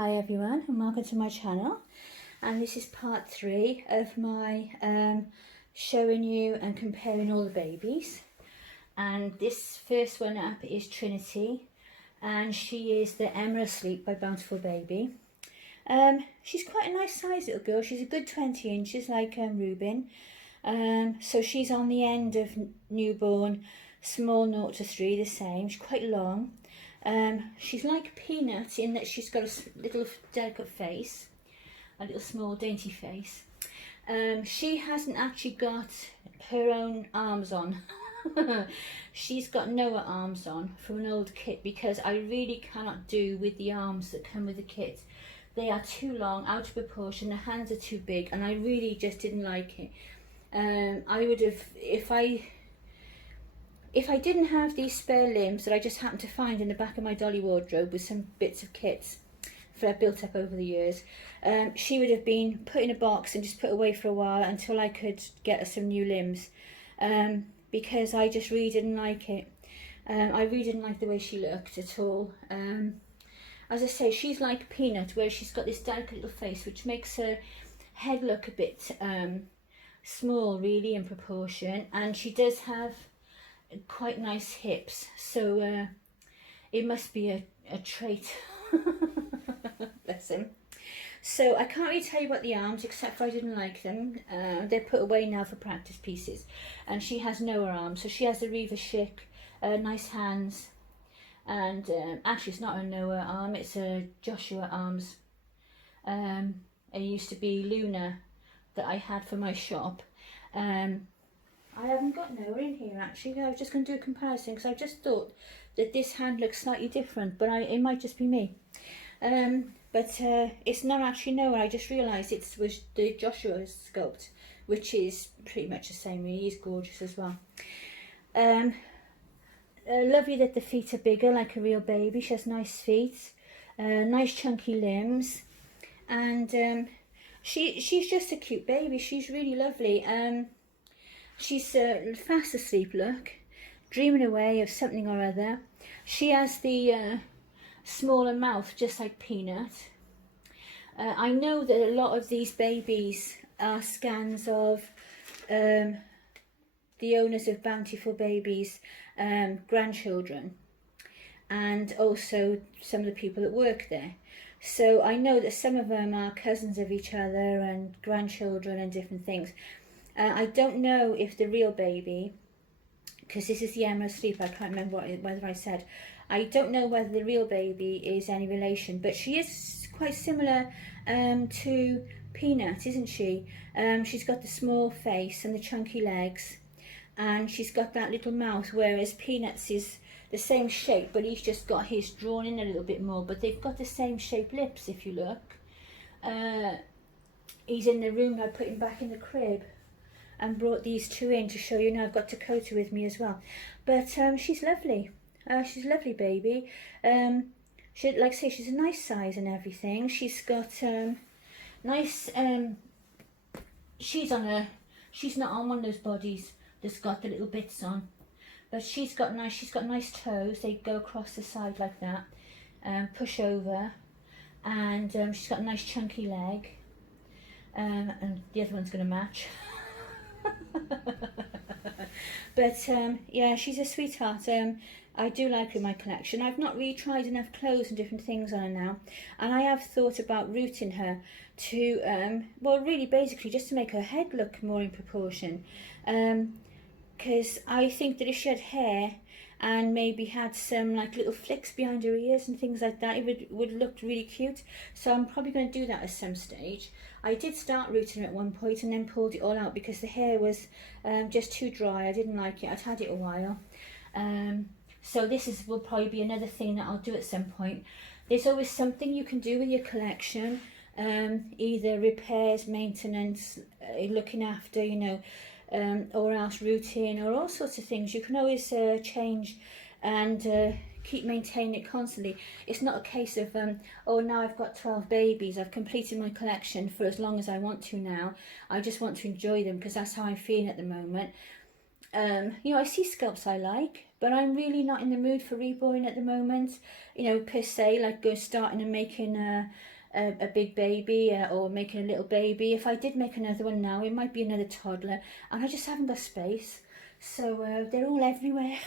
Hi everyone and welcome to my channel, and this is part 3 of my showing you and comparing all the babies. And this first one up is Trinity, and she is the Emerald Sleep by Bountiful Baby. She's quite a nice size little girl. She's a good 20 inches like Reuben. So she's on the end of newborn, small 0 to 3, the same. She's quite long. She's like Peanut in that she's got a little delicate face, a little small dainty face. She hasn't actually got her own arms on. She's got Noah arms on from an old kit, because I really cannot do with the arms that come with the kit. They are too long, out of proportion, the hands are too big, and I really just didn't like it. I would have, if I didn't have these spare limbs that I just happened to find in the back of my dolly wardrobe with some bits of kits that I've built up over the years, she would have been put in a box and just put away for a while until I could get her some new limbs, because I just really didn't like it. I really didn't like the way she looked at all. As I say, she's like Peanut, where she's got this delicate little face which makes her head look a bit small really in proportion, and she does have quite nice hips, so it must be a trait. Bless him. So I can't really tell you about the arms, except for I didn't like them. They're put away now for practice pieces. And she has Noah arms, so she has the Reva Schick, nice hands. And actually it's not a Noah arm, it's a Joshua arms. It used to be Luna that I had for my shop. I haven't got Noah in here actually. I was just going to do a comparison because I just thought that this hand looks slightly different, but it might just be me. But it's not actually Noah. I just realised it was the Joshua sculpt, which is pretty much the same really. He's gorgeous as well. Lovely that the feet are bigger like a real baby. She has nice feet, nice chunky limbs, and she's just a cute baby. She's really lovely. She's fast asleep, look, dreaming away of something or other. She has the smaller mouth, just like Peanut. I know that a lot of these babies are scans of the owners of Bountiful Babies' grandchildren, and also some of the people that work there. So I know that some of them are cousins of each other and grandchildren and different things. I don't know if the real baby, because this is the Emerald Sleep, I can't remember whether I said, I don't know whether the real baby is any relation, but she is quite similar to Peanut, isn't she? She's got the small face and the chunky legs, and she's got that little mouth, whereas Peanut's is the same shape, but he's just got his drawn in a little bit more, but they've got the same shaped lips if you look. He's in the room, I put him back in the crib and brought these two in to show you. Now I've got Dakota with me as well. But she's lovely. She's a lovely baby. She, like I say, she's a nice size and everything. She's got nice... she's not on one of those bodies that's got the little bits on. But she's got nice toes. They go across the side like that. Push over. And she's got a nice chunky leg. And the other one's going to match. But yeah, she's a sweetheart. I do like her in my collection. I've not really tried enough clothes and different things on her now, and I have thought about rooting her to well, really basically just to make her head look more in proportion, because I think that if she had hair and maybe had some like little flicks behind her ears and things like that, it would look really cute. So I'm probably going to do that at some stage. I did start rooting her at one point and then pulled it all out because the hair was just too dry. I didn't like it. I'd had it a while. So this will probably be another thing that I'll do at some point. There's always something you can do with your collection, either repairs, maintenance, looking after, you know, or else rooting, or all sorts of things. You can always change and keep maintaining it constantly. It's not a case of oh, now I've got 12 babies, I've completed my collection for as long as I want to now. I just want to enjoy them because that's how I'm feeling at the moment. You know, I see sculpts I like, but I'm really not in the mood for reborn at the moment, you know, per se, like go starting and making a big baby, or making a little baby. If I did make another one now, it might be another toddler, and I just haven't got space. So they're all everywhere.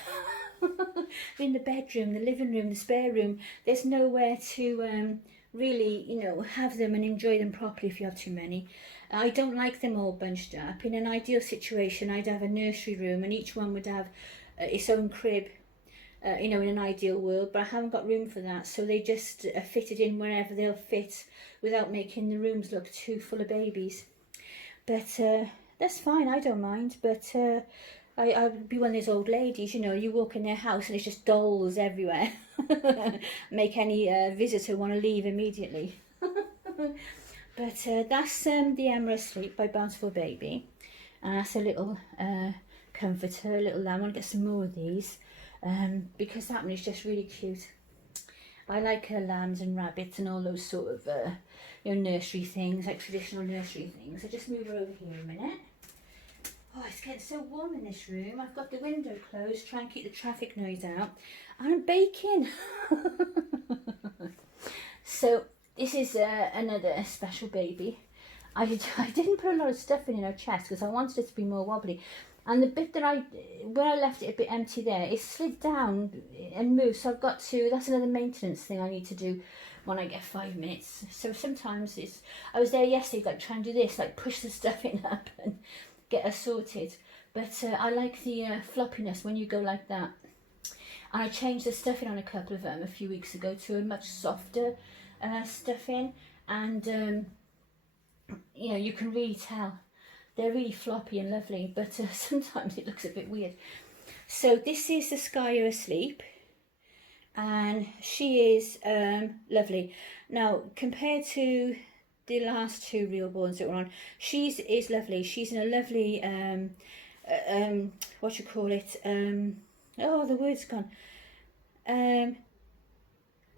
They're in the bedroom, the living room, the spare room. There's nowhere to really, you know, have them and enjoy them properly if you have too many. I don't like them all bunched up. In an ideal situation, I'd have a nursery room and each one would have its own crib, you know, in an ideal world, but I haven't got room for that, so they just are fitted in wherever they'll fit without making the rooms look too full of babies. But that's fine, I don't mind, but I would be one of those old ladies, you know, you walk in their house and it's just dolls everywhere. Make any visitor want to leave immediately. But that's the Emma Asleep by Bountiful Baby. And that's a little comforter, a little lamb. I want to get some more of these because that one is just really cute. I like lambs and rabbits and all those sort of you know, nursery things, like traditional nursery things. I'll just move her over here a minute. Oh, it's getting so warm in this room. I've got the window closed, try and keep the traffic noise out. I'm baking. So this is another special baby. I didn't put a lot of stuff in her chest because I wanted it to be more wobbly. And the bit that where I left it a bit empty there, it slid down and moved. So I've got to, that's another maintenance thing I need to do when I get 5 minutes. So sometimes I was there yesterday, like trying to do this, like push the stuff in up and get her sorted. But I like the floppiness when you go like that. And I changed the stuffing on a couple of them a few weeks ago to a much softer stuffing, and you know, you can really tell they're really floppy and lovely, but sometimes it looks a bit weird. So this is the Skyer Asleep, and she is lovely. Now compared to the last two reborns that were on, she is lovely. She's in a lovely what you call it, oh, the word's gone,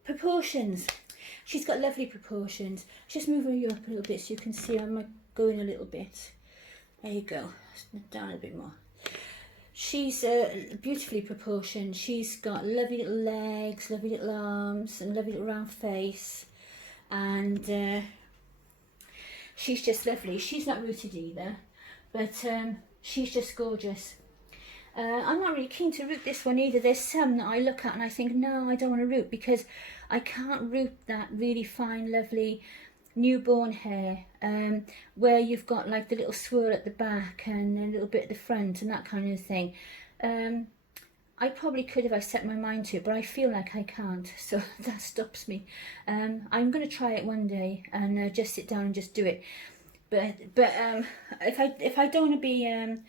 proportions. She's got lovely proportions. Just move her up a little bit so you can see I'm going a little bit. There you go, down a bit more. She's beautifully proportioned. She's got lovely little legs, lovely little arms, and lovely little round face, and she's just lovely. She's not rooted either, but she's just gorgeous. I'm not really keen to root this one either. There's some that I look at and I think, no, I don't want to root, because I can't root that really fine, lovely newborn hair, where you've got like the little swirl at the back and a little bit at the front and that kind of thing. I probably could if I set my mind to it, but I feel like I can't, so that stops me. I'm going to try it one day and just sit down and just do it. But if I don't want to be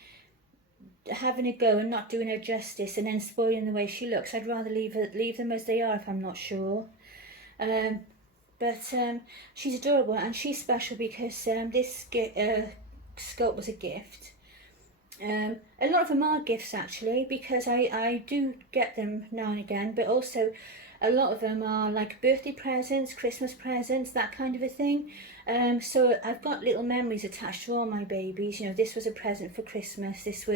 having a go and not doing her justice and then spoiling the way she looks, I'd rather leave them as they are if I'm not sure. But she's adorable, and she's special because this sculpt was a gift. A lot of them are gifts actually, because I do get them now and again, but also a lot of them are like birthday presents, Christmas presents, that kind of a thing. So I've got little memories attached to all my babies. You know, this was a present for Christmas, this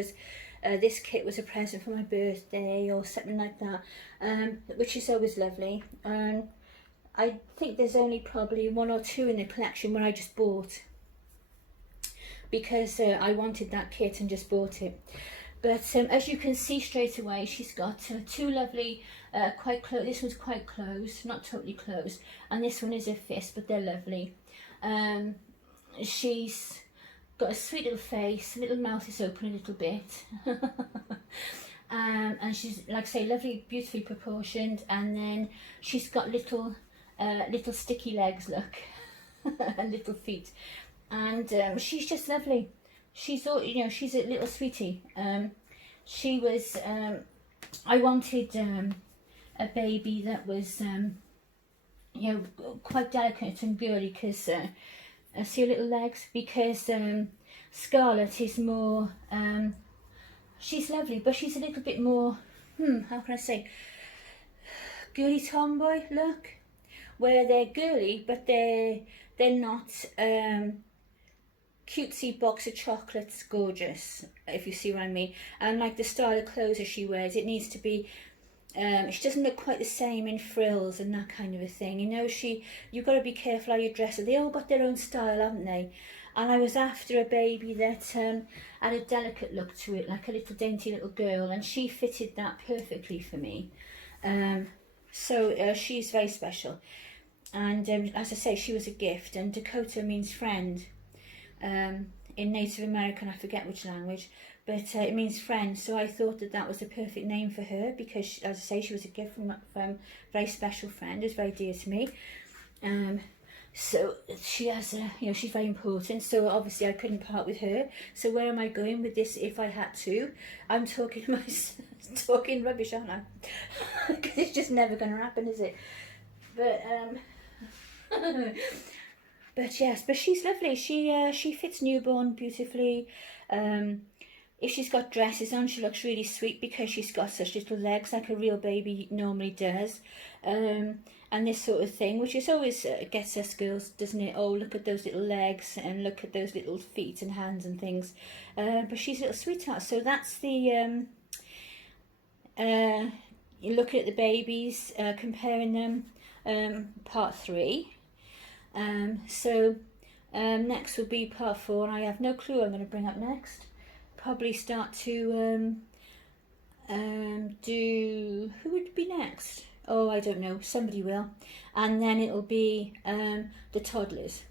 kit was a present for my birthday, or something like that, which is always lovely. I think there's only probably 1 or 2 in the collection where I just bought, because I wanted that kit and just bought it. But as you can see straight away, she's got 2 lovely, quite close. This one's quite closed, not totally closed, and this one is a fist, but they're lovely. She's got a sweet little face, little mouth is open a little bit. And she's, like I say, lovely, beautifully proportioned, and then she's got little sticky legs, look, and little feet, and she's just lovely. She's all, you know, she's a little sweetie. She was, I wanted a baby that was, you know, quite delicate and girly, because see her little legs, because Scarlet is more, she's lovely, but she's a little bit more, how can I say, girly tomboy look, where they're girly, but they're not cutesy box of chocolates, gorgeous, if you see what I mean. And like the style of clothes that she wears, it needs to be, she doesn't look quite the same in frills and that kind of a thing. You know, you've got to be careful how you dress her. They all got their own style, haven't they? And I was after a baby that had a delicate look to it, like a little dainty little girl, and she fitted that perfectly for me. So she's very special. And as I say, she was a gift, and Dakota means friend in Native American, I forget which language, but it means friend. So I thought that that was the perfect name for her, because as I say, she was a gift from a very special friend who's very dear to me. So she has she's very important, so obviously I couldn't part with her. So where am I going with this if I had to? I'm talking talking rubbish, aren't I? Because it's just never going to happen, is it? But but yes, but she's lovely. She fits newborn beautifully. If she's got dresses on, she looks really sweet because she's got such little legs, like a real baby normally does. And this sort of thing, which is always gets us girls, doesn't it? Oh, look at those little legs and look at those little feet and hands and things. But she's a little sweetheart. So that's the you're looking at the babies, comparing them, part 3. So next will be part 4, and I have no clue what I'm going to bring up next. Probably start to do, who would be next? Oh, I don't know, somebody will. And then it'll be the toddlers.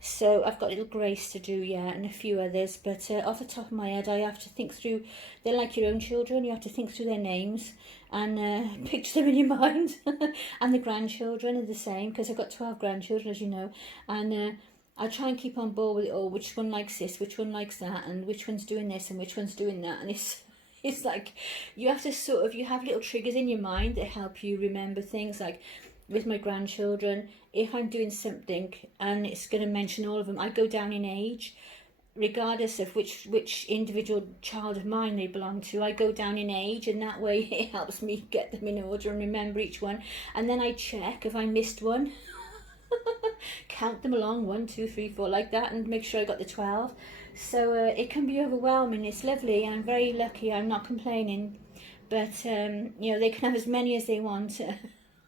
So I've got little Grace to do, yeah, and a few others, but off the top of my head I have to think through. They're like your own children, you have to think through their names and picture them in your mind. And the grandchildren are the same, because I've got 12 grandchildren, as you know, and I try and keep on board with it all, which one likes this, which one likes that, and which one's doing this and which one's doing that. And it's like you have to you have little triggers in your mind that help you remember things. Like with my grandchildren, if I'm doing something and it's going to mention all of them, I go down in age, regardless of which individual child of mine they belong to. I go down in age, and that way it helps me get them in order and remember each one. And then I check if I missed one. Count them along, 1, 2, 3, 4, like that, and make sure I got the 12. So it can be overwhelming. It's lovely. I'm very lucky. I'm not complaining, but they can have as many as they want.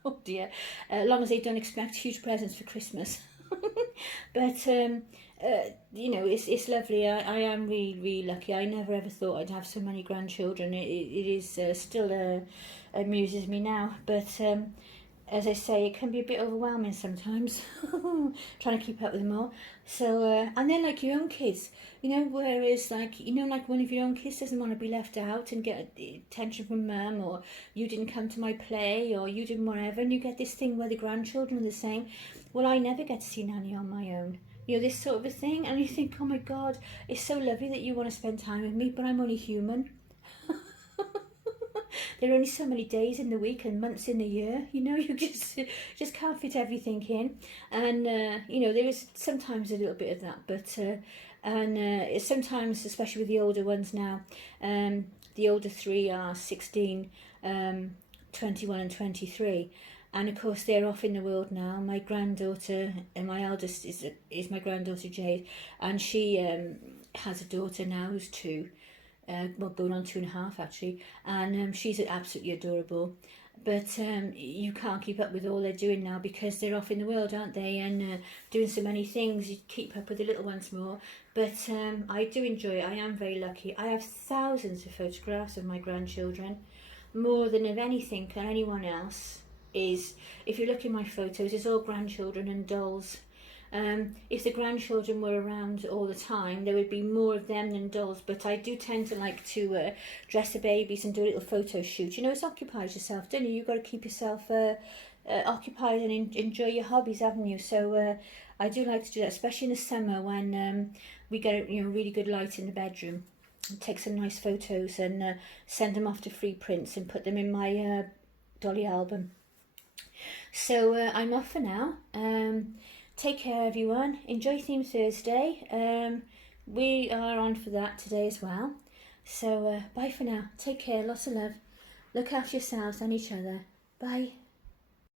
Oh dear, as long as they don't expect huge presents for Christmas. But it's lovely. I am really, really lucky. I never ever thought I'd have so many grandchildren. It is still amuses me now, but as I say, it can be a bit overwhelming sometimes, trying to keep up with them all. So, and they're like your own kids, whereas like one of your own kids doesn't want to be left out and get attention from mum, or you didn't come to my play, or you didn't whatever, and you get this thing where the grandchildren are the same. Well, I never get to see Nanny on my own. This sort of a thing, and you think, oh my God, it's so lovely that you want to spend time with me, but I'm only human. There are only so many days in the week and months in the year, you just can't fit everything in. And, there is sometimes a little bit of that, but, and sometimes, especially with the older ones now, the older 3 are 16, 21 and 23. And of course they're off in the world now. My granddaughter, and my eldest is my granddaughter Jade, and she has a daughter now who's 2. Going on 2.5 actually, and she's absolutely adorable. But you can't keep up with all they're doing now, because they're off in the world, aren't they, and doing so many things. You keep up with the little ones more. But I do enjoy it. I am very lucky. I have thousands of photographs of my grandchildren, more than of anything or anyone else. If you look in my photos, it's all grandchildren and dolls. If the grandchildren were around all the time, there would be more of them than dolls, but I do tend to like to dress the babies and do a little photo shoot. It occupies yourself, don't you? You've got to keep yourself occupied and enjoy your hobbies, haven't you? So I do like to do that, especially in the summer when we get really good light in the bedroom. Take some nice photos and send them off to free prints and put them in my dolly album. So I'm off for now. Take care, everyone. Enjoy Theme Thursday. We are on for that today as well. So bye for now. Take care. Lots of love. Look after yourselves and each other. Bye.